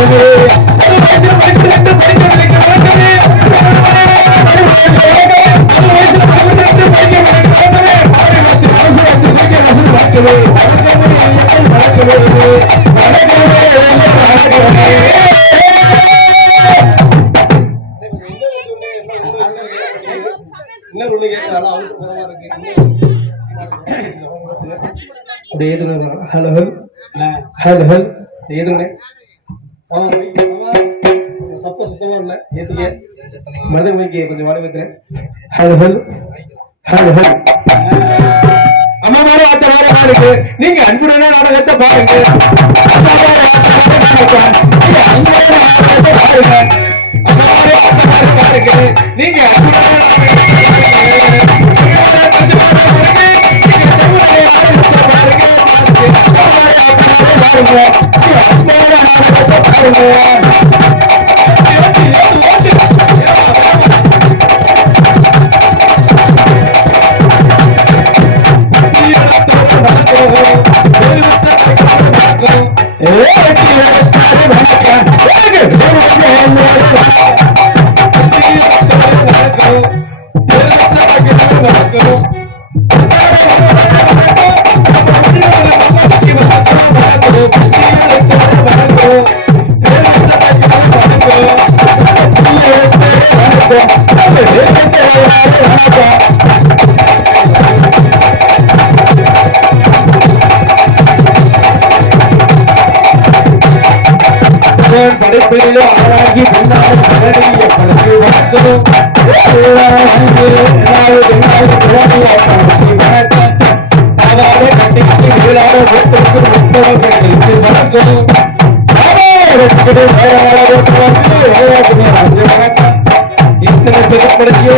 Hello hello hello எதுங்க சப்ப சுத்தமா இல்ல ஏத்துக்க மருதமைக்கு கொஞ்சம் வாழ வைக்கிறேன். ஹலோ ஹலோ ஹலோ ஹலோ அம்மா மாற ஆட்ட மாற இருக்கு. நீங்க அன்புடனே நாடகத்தை பாருங்க. நீங்க படைப்பிலே ஆளாகி பின்னாலும் இத்தனை சிறப்படுத்திய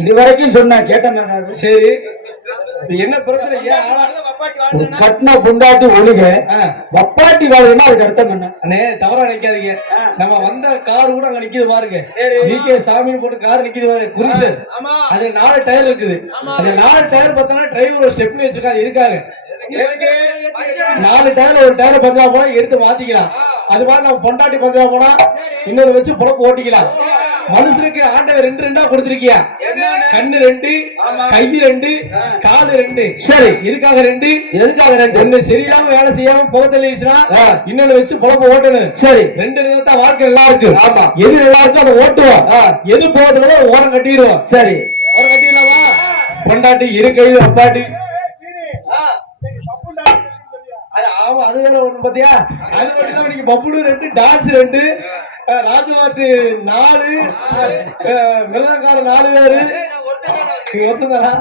இது வரைக்கும் சொன்ன கேட்டேன். சரி என்ன பிரச்சனை? கட்டின பொண்டாட்டி ஒழுக வப்பாட்டி வாழ்னா அதுக்கு அர்த்தம் என்ன? அண்ணே தவறா நினைக்காதீங்க. நம்ம வந்த கார் கூட அங்க நிக்குது பாருங்க. நீக்கே சாமின்னு போட்டு கார் நிக்குது பாருங்க. குறிசர் அது 4 டயர் இருக்குது. அது 4 டயர் பார்த்தா டிரைவர் ஒரு ஸ்டெப்னி வச்சிருக்காரு. எதுக்காக? 4 டயர்ல ஒரு டயர் பஞ்சா போனா எடுத்து மாத்திக்கலாம். அது மாதிரி நம்ம பொண்டாட்டி பஞ்சா போனா இன்னொரு வச்சு பொழப்பு ஓட்டிக்கலாம். மனுஷனுக்கு ஆண்டவர் 2 கொடுத்திருக்கியா? கண்ணு 2, கை 2, காலு 2. சரி எதுக்காக 2? எதுக்காக 2? ஒண்ணு சரியாம வேலை செய்யாம போகத்தல்லிச்சுனா இன்னொன்னு வச்சு பொழப்ப ஓட்டணும். சரி 2 தான் வாழ்க்கை நல்லா இருக்கு. ஆமா எது நல்லா இருக்கோ அதை ஓட்டுவோம். எது போகுதுல ஓரம் கட்டிடுவோம். சரி ஓரம் கட்டிடலாமா? பொண்டாட்டி இருக்கையில் அப்பாட்டி ஆமா அது வேற ஒண்ணு பாத்தியா? அது மட்டும் இன்னைக்கு பப்புடு 2, டான்ஸ் 2, ராஜமாட்டு 4, மிருதங்கார 4 பேரு. ஒருத்ததானா?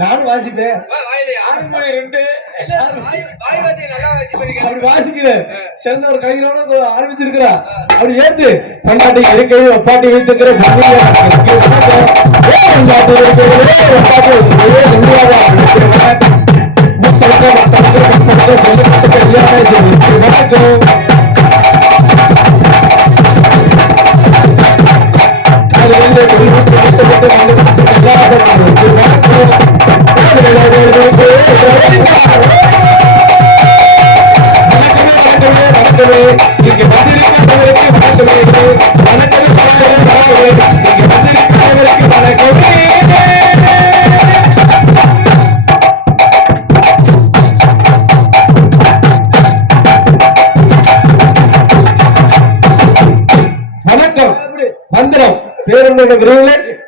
நானும் வாசிப்பேன். அப்படி வாசிக்கிறேன். சிறந்த ஒரு கலைஞரோட ஆரம்பிச்சிருக்கிறா. அப்படி ஏத்து பொண்டாட்டி இருக்கையில் அப்பாட்டி வைத்திருக்கிற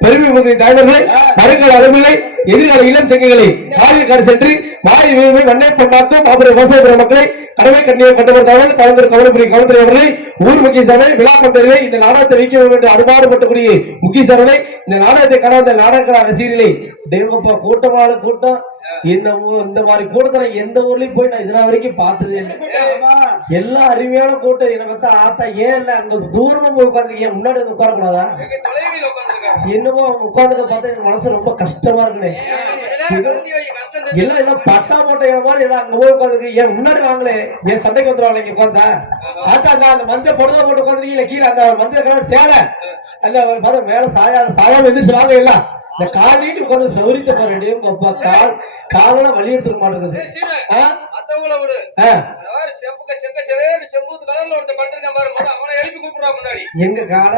பெருமை தலைவர்களை மரங்கள் அளவில்லை எதிர்கால இளம் சங்கங்களை காடு சென்று மாறி வீழ்மை வண்ணை பண்ணாக்கும் அவருடைய விவசாய பெற மக்களை கடமை கண்ணியம் கட்டுப்படுத்தாமல் கலந்தர் கவனப்பிரி கவனத்துறை அவர்களை ஊர் முக்கிய சாரணை விழா கொண்டவர்களை இந்த நாடகத்தை வைக்க வேண்டும் என்று அறுபாடுபட்டக்கூடிய முக்கிய சாரணை இந்த நாடகத்தை காணாத நாடக ரசிகர்களே தெய்வப்பா கூட்டமான கூட்டம் என்னமோ இந்த மாதிரி கூட்டத்துல எந்த ஊர்லயும் போய் நான் இதெல்லாம் வரைக்கும் பார்த்தது எல்லாம் அருமையான கூட்டம். என்னை பார்த்தா ஆத்தா ஏன் இல்ல அங்க தூரமா போய் உட்காந்துருக்கீங்க, முன்னாடி வந்து உட்கார கூடாதா? என்னமோ உட்காந்துக்க பார்த்தா எனக்கு மனசு ரொம்ப கஷ்டமா இருக்குனே. எல்லாம் எல்லாம் பட்டா போட்ட மாதிரி எல்லாம் அங்க போய் உட்காந்து ஏன் முன்னாடி வாங்கல ஏன் சண்டைக்கு வந்துருவாங்க இங்க உட்காந்தா ஆத்தா அந்த மஞ்சள் பொழுத போட்டு உட்காந்துருக்கீங்க கீழே அந்த மஞ்சள் கலர் சேலை அந்த மேல சாயாம எந்திரிச்சு வாங்க எல்லாம் இந்த கால் நீட்டு உட்காந்து சௌரித்த பாரு அப்பா காலெல்லாம் வலி எடுத்துக்க மாட்டேங்குது எங்க கால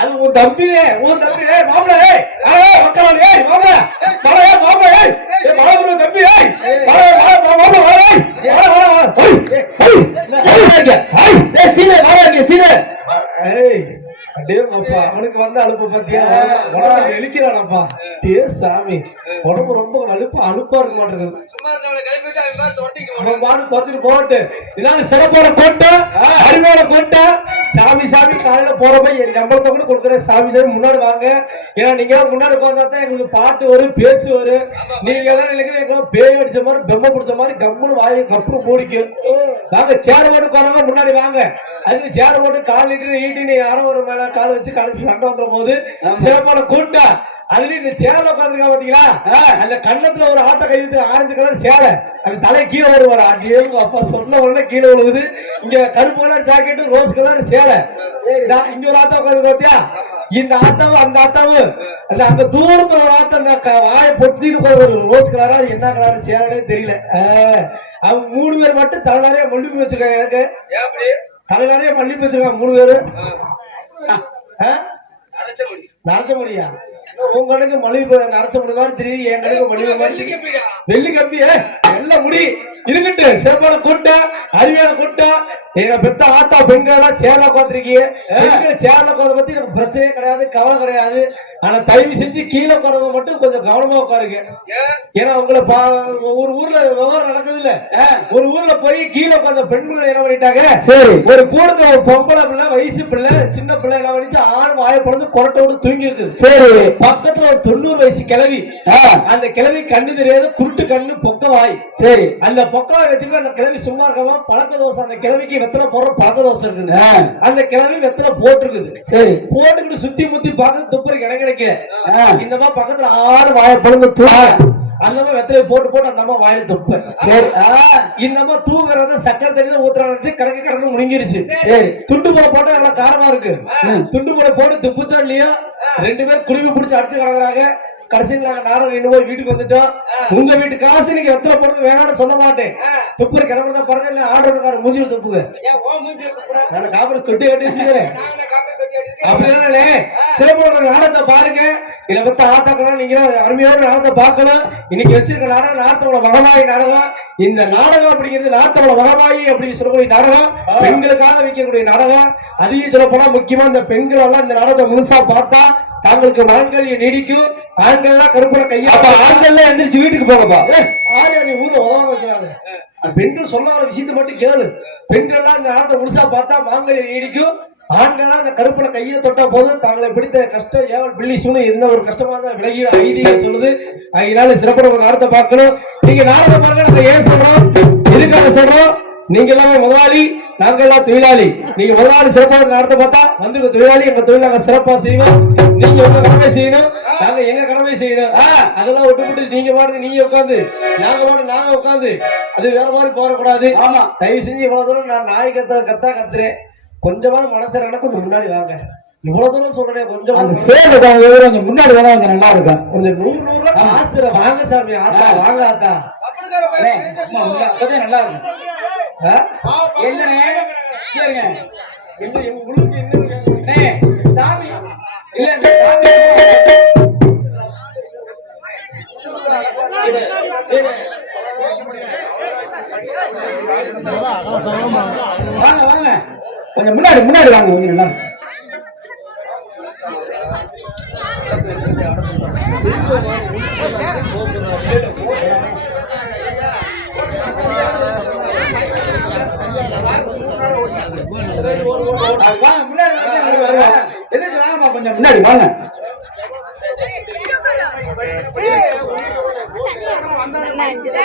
அது உன் தம்பி மாப்பிள்ள அவனுக்கு வந்த அலுப்பு பாத்தியா உடம்பு எழுக்கிறானப்பா சாமி உடம்பு ரொம்ப அலுப்பா இருக்க மாட்டேங்குது போட்டு இதான் சிறப்போட கோட்டை அருமையோட கோட்டை சாமி சாமி காலையில போறப்ப என் சம்பளத்தை கூட கொடுக்குறேன் சாமி சாமி முன்னாடி வாங்க ஏன்னா நீங்க முன்னாடி போனா எங்களுக்கு பாட்டு வரும் பேச்சு வரும் நீங்க எல்லாம் நினைக்கிறீங்க பேய் அடிச்ச மாதிரி பெம்ம பிடிச்ச மாதிரி கம்முன்னு வாயை கப்புனு மூடிக்கும் வாங்க சேர போட்டு போறவங்க முன்னாடி வாங்க அதுக்கு சேர போட்டு கால் ஈட்டு யாரோ ஒரு மேல கால் வச்சு கடைசி சண்டை வந்துடும் போது சிறப்பான கூட்டா அதுலயும் இந்த சேலை உட்காந்துருக்கா பாத்தீங்களா அந்த கண்ணத்துல ஒரு ஆட்ட கை வச்சு ஆரஞ்சு கலர் சேலை அந்த தலை கீழே வருவாரு அடியும் அப்பா சொன்ன உடனே கீழே விழுகுது இங்க கருப்பு கலர் ஜாக்கெட் ரோஸ் கலர் சேலை இங்க ஒரு ஆட்டா உட்காந்து பாத்தியா இந்த ஆட்டாவும் அந்த ஆட்டாவும் அந்த தூரத்துல ஒரு ஆட்டம் அந்த வாயை பொட்டிட்டு ஒரு ரோஸ் கலரா என்ன கலர் சேலைனே தெரியல அவங்க 3 பேர் மட்டும் தலைநறைய மல்லிப்பூ வச்சிருக்காங்க எனக்கு தலைநறைய மல்லிப்பூ வச்சிருக்காங்க 3 பேரு நரைச்ச முடியா உங்க கணக்கு மல்லிகை நரைச்ச முடி மாதிரி தெரியுது என் கணக்கு மல்லிகை வெள்ளி கம்பி எல்லாம் முடி இருக்கட்டு சிறப்பான கூட்டம் அருமையான கூட்டம் எங்க பெத்த ஆத்தா பெண்கள் சேரல உட்காந்துருக்கீங்க சேரல உட்காத பத்தி எனக்கு பிரச்சனையே கிடையாது கவலை கிடையாது ஆனா தயவு செஞ்சு கீழே உட்காரவங்க மட்டும் கொஞ்சம் கவனமா உட்காருங்க ஏன்னா உங்களை ஒரு ஊர்ல விவகாரம் நடக்குது இல்ல ஒரு ஊர்ல போய் கீழே உட்காந்த பெண்கள் என்ன பண்ணிட்டாங்க சரி ஒரு கூடத்துல ஒரு பொம்பளை பிள்ளை வயசு பிள்ளை சின்ன பிள்ளை என்ன பண்ணிச்சு ஆண் வாயை பொழுது கொரட்டை விட்டு தூங்கி இருக்குது சரி பக்கத்துல ஒரு 90 வயசு கிழவி அந்த கிழவி கண்ணு தெரியாது குருட்டு கண்ணு பொக்க வாய் சரி அந்த பொக்கவை வச்சுட்டு அந்த கிழவி சும்மா இருக்கவா பழக்க தோசை அந்த கிழவிக்கு வெத்தலை போடுற பழக்க தோசை இருக்குது அந்த கிழவி வெத்தலை போட்டுருக்குது சரி போட்டுக்கிட்டு சுத்தி முத்தி பார்க்க துப்புறக்கு இடம் கிடைக்கல இந்த மாதிரி பக்கத்துல 6 வாயை பொழுது அந்த மாதிரி வெத்தலை போட்டு அந்த அம்மா வாயில துப்ப சரி இந்த அம்மா தூங்குறத சக்கரை தண்ணி தான் ஊத்துறாங்க கடக்கு முடிஞ்சிருச்சு சரி துண்டு போட போட்டா எவ்வளவு காரமா இருக்கு துண்டு போட போட்டு துப்புச்சா இல்லையோ 2 பேர் குடுமி பிடிச்சு அடிச்சு கிடக்குறாங்க கடைசியில் நாங்க நாடகம் நின்று போய் வீட்டுக்கு வந்துட்டோம் உங்க வீட்டு காசு நீங்க வெத்தலை போடுறது வேணான்னு சொல்ல மாட்டேன் துப்புற கிடம்பு தான் பாருங்க இல்ல ஆர்டர் மூஞ்சில துப்புங்க நான் காப்பரை தொட்டி கட்டி வச்சுக்கிறேன் அப்படின்னாலே சிறப்பான நாடகத்தை பாருங்க இதை பத்தி ஆத்தாக்கலாம் நீங்க அருமையோட நாடகத்தை பார்க்கணும் இன்னைக்கு வச்சிருக்க நாடகம் நார்த்தவள மகமாயி நாடகம் இந்த நாடகம் அப்படிங்கிறது நார்த்தவள மகமாயி அப்படின்னு சொல்லக்கூடிய நாடகம் பெண்களுக்காக வைக்கக்கூடிய நாடகம் அதிகம் சொல்ல போனா முக்கியமா இந்த பெண்கள் எல்லாம் இந்த நாடகத்தை முழுசா பார்த்தா தாங்களுக்கு மகன்கள் நீடிக்கும் ஆண்கள் கருப்புல கையா ஆண்கள் எந்திரிச்சு வீட்டுக்கு போங்கப்பா ஆரியா நீ ஊர்ல உதவ வச்சாது பெண்கள் சொல்ல வர விஷயத்தை மட்டும் கேளு பெண்கள் எல்லாம் இந்த நாட்டை முழுசா பார்த்தா மாங்கல்யம் நீடிக்கும் ஆண்கள் அந்த கருப்புல கையில தொட்டா போதும் தங்களை பிடித்த கஷ்டம் ஏவல் பிள்ளிசுன்னு இருந்த ஒரு கஷ்டமா தான் விலகிட ஐதீகம் சொல்லுது அதனால சிறப்பான ஒரு நாடகத்தை பார்க்கணும் நீங்க நாடகம் பாருங்க நாங்க ஏன் சொல்றோம் எதுக்காக சொல்றோம் நீங்க எல்லாமே முதலாளி நாங்க எல்லாம் தொழிலாளி நீங்க முதலாளி சிறப்பாக நடத்த பார்த்தா வந்து தொழிலாளி எங்க தொழில் நாங்க சிறப்பா செய்வோம் நீங்க உங்க கடமை செய்யணும் நாங்க எங்க கடமை செய்யணும் அதெல்லாம் விட்டு நீங்க பாருங்க நீங்க உட்காந்து நாங்க உட்காந்து அது வேற மாதிரி போறக்கூடாது ஆமா தயவு செஞ்சு இவ்வளவு தூரம் நான் நாய் கத்தா கத்துறேன் கொஞ்சமாவது மனசு நடக்கும் முன்னாடி வாங்க இவ்வளவு தூரம் சொல்றேன் கொஞ்சம் முன்னாடி வந்தா கொஞ்சம் நல்லா இருக்கும் கொஞ்சம் 100 காசு வாங்க சாமி ஆத்தா வாங்க ஆத்தா நல்லா இருக்கும் சாமி வாங்க வாங்க கொஞ்சம் முன்னாடி வாங்க கொஞ்சம் நல்லா கொஞ்சம் முன்னாடி வாங்க